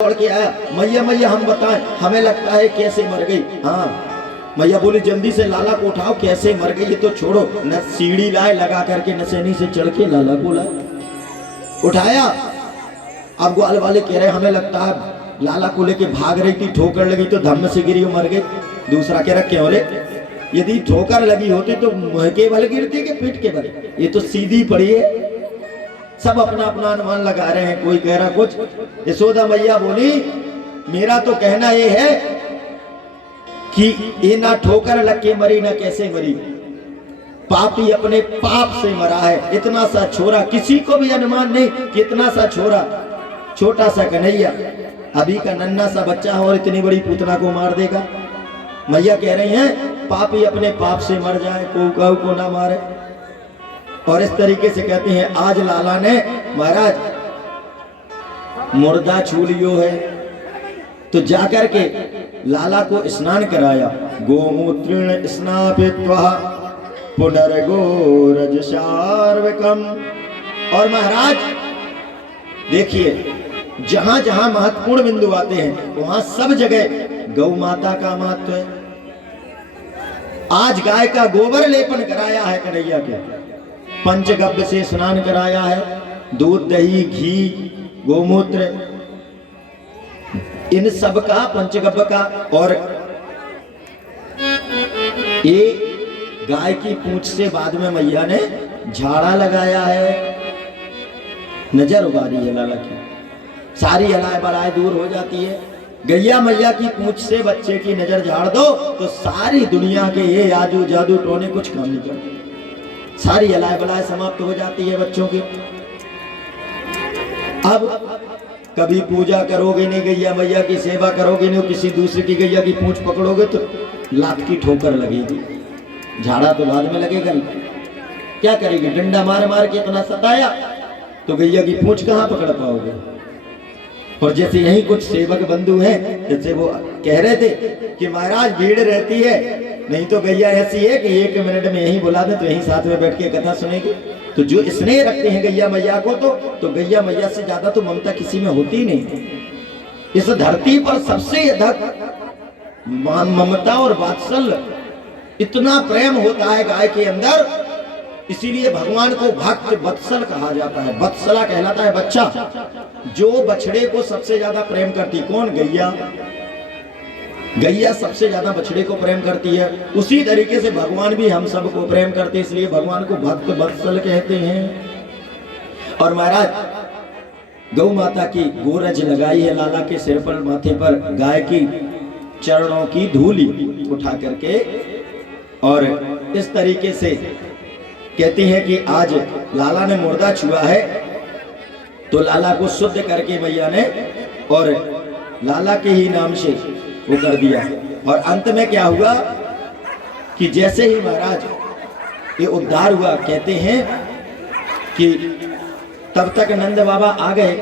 दौड़ के आया, मैया मैया हम बताएं, हमें लगता है कैसे मर गई। हाँ मैया बोली जल्दी से लाला को उठाओ, कैसे मर गई ये तो छोड़ो। न सीढ़ी लाए लगा करके नसेनी से चढ़ के लाला को लाए, उठाया। अब ग्वाल वाले कह रहे हमें लगता है लाला को लेके भाग रही थी, ठोकर लगी तो धम्म से गिरी मर गई। दूसरा कह रहा क्यों रे, यदि ठोकर लगी होती तो मुंह के बल गिरती कि पीठ के बल, ये तो सीधी पड़ी है। सब अपना अपना अनुमान लगा रहे हैं, कोई कह रहा कुछ। यशोदा मैया बोली मेरा तो कहना ये है कि ये ना ठोकर लग के मरी ना कैसे मरी, पापी अपने पाप से मरा है। इतना सा छोरा, किसी को भी अनुमान नहीं कि इतना सा छोरा, छोटा सा कन्हैया अभी का नन्ना सा बच्चा है और इतनी बड़ी पूतना को मार देगा। मैया कह रही हैं पापी अपने पाप से मर जाए, को ना मारे। और इस तरीके से कहते हैं आज लाला ने महाराज मुर्दा छू लियो है, तो जाकर के लाला को स्नान कराया। गोमूत्रेण स्नापित्वा पुनर्गोरज शार्वकम। और महाराज देखिए जहां जहां महत्वपूर्ण बिंदु आते हैं वहां सब जगह गौ माता का महत्व है। आज गाय का गोबर लेपन कराया है कन्हैया के, पंचगव्य से स्नान कराया है, दूध दही घी गोमूत्र इन सब का, पंचगव्य का। और ये गाय की पूंछ से बाद में मैया ने झाड़ा लगाया है, नजर उबारी है लाला की, सारी अलाय बलाय दूर हो जाती है। गैया मैया की पूंछ से बच्चे की नजर झाड़ दो तो सारी दुनिया के ये आजू जादू टोने कुछ काम नहीं करते, सारी अलाय बलाय समाप्त हो जाती है बच्चों की। अब कभी पूजा करोगे नहीं, गैया मैया की सेवा करोगे नहीं, किसी दूसरे की गैया की पूंछ पकड़ोगे तो लात की ठोकर लगेगी, झाड़ा तो बाद में लगेगा। क्या करेगी, डंडा मार मार के इतना सताया तो गैया की पूंछ कहां पकड़ पाओगे। और जैसे यही कुछ सेवक बंधु हैं, जैसे वो कह रहे थे कि महाराज भीड़ रहती है, नहीं तो गैया ऐसी है कि 1 मिनट में यही बुला दे तो यहीं साथ में बैठ के कथा सुनेगी। तो जो स्नेह रखते हैं गैया मैया को, तो गैया मैया से ज्यादा तो ममता किसी में होती नहीं। इस धरती पर सबसे अधिक ममता और वात्सल्य, इतना प्रेम होता है गाय के अंदर, इसीलिए भगवान को भक्त वत्सल कहा जाता है। वत्सला कहलाता है बच्चा। जो बछड़े को सबसे ज्यादा प्रेम करती, कौन, गैया। गैया सबसे ज्यादा बछड़े को प्रेम करती है। उसी तरीके से भगवान भी हम सब को प्रेम करते, इसलिए भगवान को भक्त वत्सल कहते हैं। और महाराज गौ माता की गोरज लगाई है लाला के सिर पर, माथे पर, गाय की चरणों की धूली उठा करके। और इस तरीके से कहते हैं कि आज लाला ने मुर्दा छुआ है तो लाला को शुद्ध करके मैया ने और लाला के ही नाम से वो कर दिया। और अंत में क्या हुआ कि जैसे ही महाराज ये उद्धार हुआ, कहते हैं कि तब तक नंद बाबा आ गए।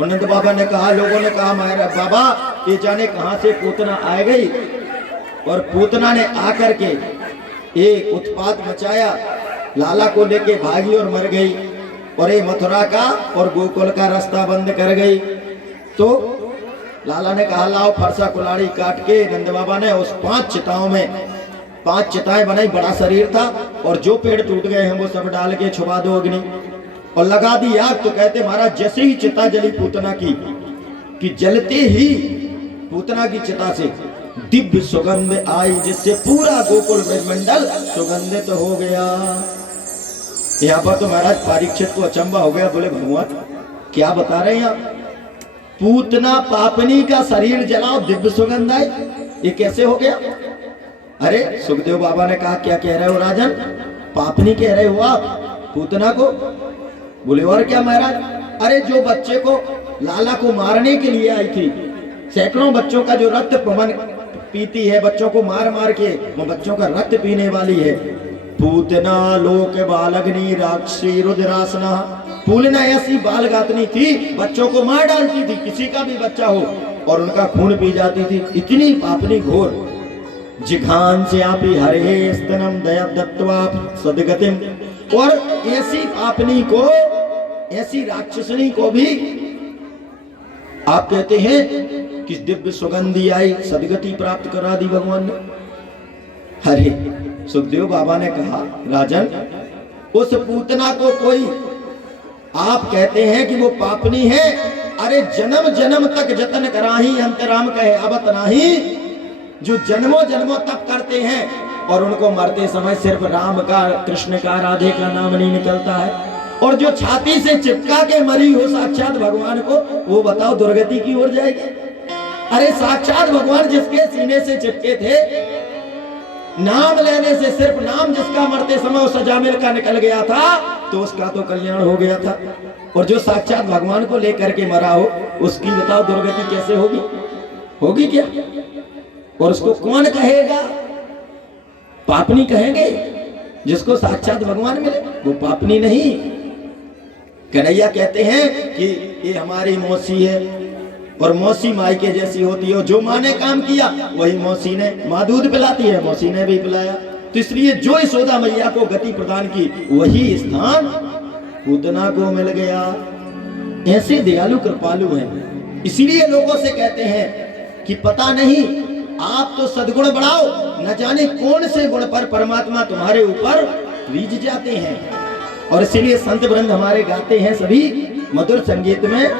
और नंद बाबा ने कहा, लोगों ने कहा महाराज बाबा ये जाने कहां से पूतना आ गई। और पूतना ने आकर के एक उत्पात मचाया, लाला को लेके भागी और मर गई। और ये मथुरा का और गोकुल का रास्ता बंद कर गई। तो लाला ने कहा लाओ फरसा कुलाड़ी काट के, नंद बाबा ने उस 5 चिताओं में 5 चिताएं बनाई, बड़ा शरीर था, और जो पेड़ टूट गए हैं वो सब डाल के छुपा दो अग्नि और लगा दी आग। तो कहते महाराज जैसे ही चिता जली पूतना की, कि जलते ही पूतना की चिता से दिव्य सुगंध आई, जिससे पूरा गोकुल ब्रह्मंडल सुगंधित तो हो गया। यहाँ पर तो महाराज परीक्षित को अचंबा हो गया, बोले भगवान क्या बता रहे हैं आप, पूतना पापनी का शरीर जलाओ दिव्य सुगंध आई, ये कैसे हो गया। अरे सुखदेव बाबा ने कहा क्या कह रहे हो राजन, पापनी कह रहे हो आप पूतना को। बोले और क्या महाराज, अरे जो बच्चे को लाला को मारने के लिए आई थी, सैकड़ों बच्चों का जो रक्त पीती है, बच्चों को मार मार के वो बच्चों का रक्त पीने वाली है, पूतना लोक बालग्नि राक्षसी रुद्रासना। पूतना ऐसी बालगातनी थी, बच्चों को मार डालती थी, किसी का भी बच्चा हो, और उनका खून पी जाती थी, इतनी पापनी घोर। जिघान से आपी हरे स्तनम दया दत्वा सदगतिम। और ऐसी पापनी को, ऐसी राक्षसनी को भी आप कहते हैं कि दिव्य सुगंधी आई, सदगति प्राप्त करा दी भगवान ने। अरे सुखदेव बाबा ने कहा, राजन उस पूतना को कोई, आप कहते हैं कि वो पापनी है, अरे जन्म जन्म तक जतन कराही अंतराम कहे अबत नाही। जो जन्मों जन्मों तक करते हैं और उनको मरते समय सिर्फ राम का, कृष्ण का, राधे का नाम नहीं निकलता है, और जो छाती से चिपका के मरी हो साक्षात भगवान को, वो बताओ दुर्गति की ओर जाएगी। अरे साक्षात भगवान जिसके सीने से चिपके थे, नाम लेने से, सिर्फ नाम जिसका मरते समय उस सजामिल का निकल गया था, तो उसका तो कल्याण हो गया था। और जो साक्षात भगवान को लेकर के मरा हो, उसकी बताओ दुर्गति कैसे होगी? होगी क्या? और उसको कौन कहेगा? पापनी कहेंगे। जिसको साक्षात भगवान मिले वो पापनी नहीं। कन्हैया कहते हैं कि ये हमारी मौसी है, और मौसी माई के जैसी होती है। जो माँ ने काम किया वही मौसी ने, माँ दूध पिलाती है, मौसी ने भी पिलाया। तो इसलिए जो यशोदा मैया को गति प्रदान की, वही स्थान पूतना को मिल गया। ऐसे दयालु कृपालु हैं। इसीलिए लोगों से कहते हैं कि पता नहीं, आप तो सद्गुण बढ़ाओ, न जाने कौन से गुण पर परमात्मा तुम्हारे ऊपर रीझ जाते हैं। और इसीलिए संत वृंद हमारे गाते हैं सभी मधुर संगीत में,